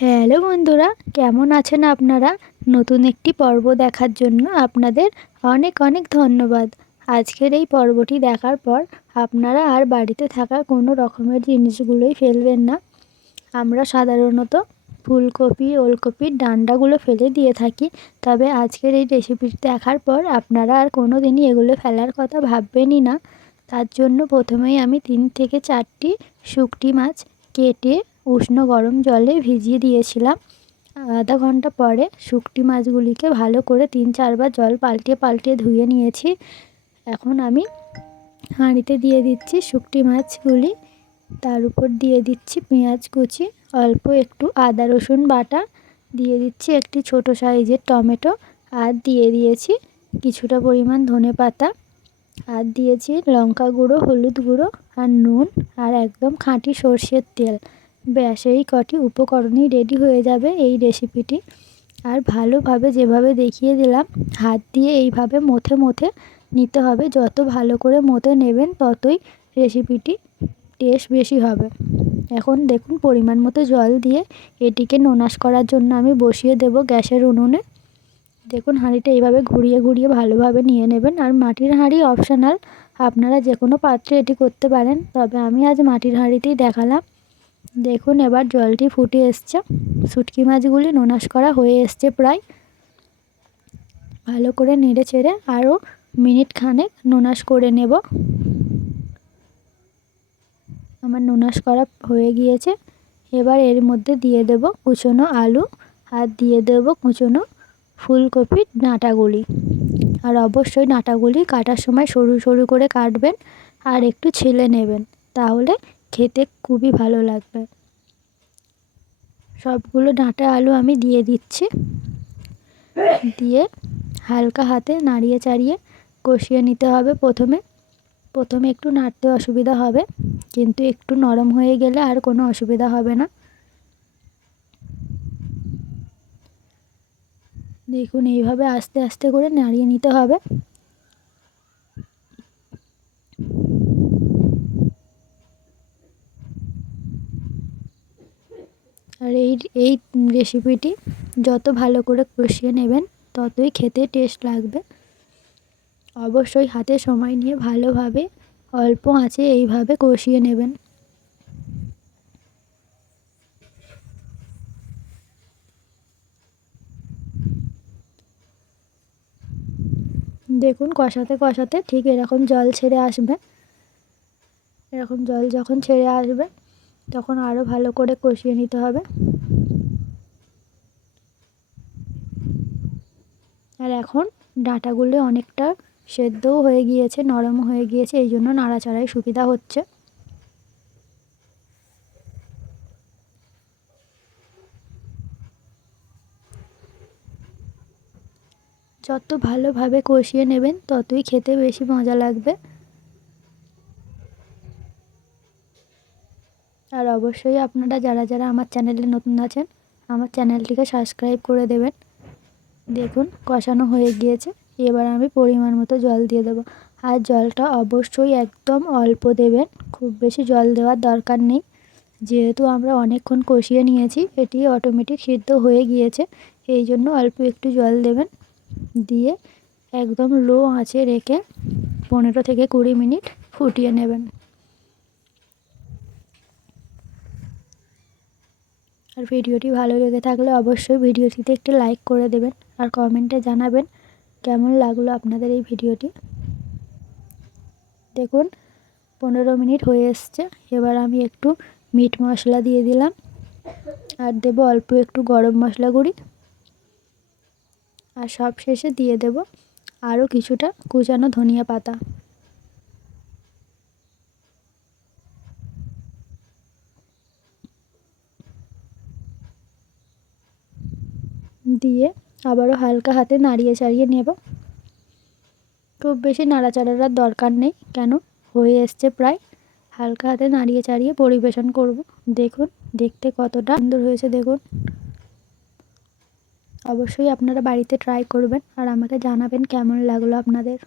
Hello বন্ধুরা, কেমন আছেন আপনারা? নতুন একটি পর্ব দেখার জন্য আপনাদের অনেক অনেক ধন্যবাদ। আজকের এই পর্বটি দেখার পর আপনারা আর বাড়িতে থাকা কোনো রকমের জিনিসগুলোই ফেলবেন না। আমরা সাধারণত ফুলকপি, ওলকপির ডান্ডাগুলো ফেলে দিয়ে থাকি, তবে আজকের এই রেসিপিটি দেখার পর আপনারা আর কোনো দিনই এগুলো ফেলার কথা ভাববেনই না। তার জন্য প্রথমেই আমি 3 থেকে 4টি শুঁটকি মাছ কেটে উষ্ণ গরম জলে ভিজিয়ে দিয়েছিলাম। আধা ঘন্টা পরে শুঁটকি মাছগুলিকে ভালো করে 3-4 বার জল পাল্টে পাল্টে ধুয়ে নিয়েছি। এখন আমি হাঁড়িতে দিয়ে দিচ্ছি শুঁটকি মাছগুলি, তার উপর দিয়ে দিচ্ছি পেঁয়াজ কুচি, অল্প একটু আদা রসুন বাটা, দিয়ে দিচ্ছি একটি ছোট সাইজের টমেটো, আর দিয়ে দিয়েছি কিছুটা পরিমাণ ধনেপাতা, আর দিয়েছি লঙ্কা গুঁড়ো, হলুদ গুঁড়ো আর নুন, আর একদম খাঁটি সর্ষের তেল। ব্যাস, এই কটি উপকরণই রেডি হয়ে যাবে এই রেসিপিটি। আর ভালোভাবে যেভাবে দেখিয়ে দিলাম হাত দিয়ে এইভাবে মথে মথে নিতে হবে। যত ভালো করে মথে নেবেন ততই রেসিপিটি টেস্ট বেশি হবে। এখন দেখুন পরিমাণ মতো জল দিয়ে এটিকে নোনাস করার জন্য আমি বসিয়ে দেব গ্যাসের উনুনে। দেখুন হাঁড়িটা এইভাবে ঘুরিয়ে ঘুরিয়ে ভালোভাবে নিয়ে নেবেন। আর মাটির হাঁড়ি অপশনাল, আপনারা যে কোনো পাত্রে এটি করতে পারেন, তবে আমি আজ মাটির হাঁড়িতেই দেখালাম। দেখুন এবার জলটি ফুটে এসছে, শুঁটকি মাছগুলি নোনাস করা হয়ে এসছে প্রায়। ভালো করে নেড়ে চেড়ে আরও মিনিট খানেক নোনাস করে নেব। আমার নোনাস করা হয়ে গিয়েছে। এবার এর মধ্যে দিয়ে দেব কুচনো আলু, আর দিয়ে দেব কুচনো ফুলকপির ডাঁটাগুলি। আর অবশ্যই ডাঁটাগুলি কাটার সময় সরু সরু করে কাটবেন আর একটু ছিলে নেবেন, তাহলে খেতে খুবই ভালো লাগবে। সবগুলো ডাঁটা আলু আমি দিয়ে দিচ্ছি, দিয়ে হালকা হাতে নাড়িয়ে চাড়িয়ে কষিয়ে নিতে হবে। প্রথমে একটু নাড়তে অসুবিধা হবে, কিন্তু একটু নরম হয়ে গেলে আর কোনো অসুবিধা হবে না। দেখুন এইভাবে আস্তে আস্তে করে নাড়িয়ে নিতে হবে। আর এই রেসিপিটি যত ভালো করে কষিয়ে নেবেন ততই খেতে টেস্ট লাগবে। অবশ্যই হাতে সময় নিয়ে ভালোভাবে অল্প আঁচে এইভাবে কষিয়ে নেবেন। দেখুন কষাতে কষাতে ঠিক এরকম জল ছেড়ে আসবে। এরকম জল যখন ছেড়ে আসবে তখন আরও ভালো করে কষিয়ে নিতে হবে। আর এখন ডাঁটাগুলো অনেকটা সেদ্ধও হয়ে গিয়েছে, নরম হয়ে গিয়েছে, এই জন্য নাড়াচাড়ায় সুবিধা হচ্ছে। যত ভালোভাবে কষিয়ে নেবেন ততই খেতে বেশি মজা লাগবে। আর অবশ্যই আপনারা যারা যারা আমার চ্যানেলে নতুন আছেন আমার চ্যানেলটিকে সাবস্ক্রাইব করে দেবেন। দেখুন কষানো হয়ে গিয়েছে, এবার আমি পরিমাণ মতো জল দিয়ে দেবো। আর জলটা অবশ্যই একদম অল্প দেবেন, খুব বেশি জল দেওয়ার দরকার নেই। যেহেতু আমরা অনেকক্ষণ কষিয়ে নিয়েছি, এটি অটোমেটিক সিদ্ধ হয়ে গিয়েছে, এই জন্য অল্প একটু জল দেবেন। দিয়ে একদম লো আঁচে রেখে 15 থেকে 20 মিনিট ফুটিয়ে নেবেন। আর ভিডিওটি ভালো লেগে থাকলে অবশ্যই ভিডিওটিতে একটি লাইক করে দেবেন, আর কমেন্টে জানাবেন কেমন লাগলো আপনাদের এই ভিডিওটি। দেখুন 15 মিনিট হয়ে এসছে, এবার আমি একটু মিট মশলা দিয়ে দিলাম, আর দেব অল্প একটু গরম মশলা গুঁড়ি, আর সব শেষে দিয়ে দেব আরও কিছুটা কুচানো ধনিয়া পাতা। দিয়ে আবারও হালকা হাতে নাড়িয়ে চাড়িয়ে নেব। খুব বেশি নাড়াচাড়ার দরকার নেই, কেন হয়ে এসছে প্রায়। হালকা হাতে নাড়িয়ে চাড়িয়ে পরিবেশন করব। দেখুন দেখতে কতটা সুন্দর হয়েছে দেখুন। অবশ্যই আপনারা বাড়িতে ট্রাই করবেন আর আমাকে জানাবেন কেমন লাগলো আপনাদের।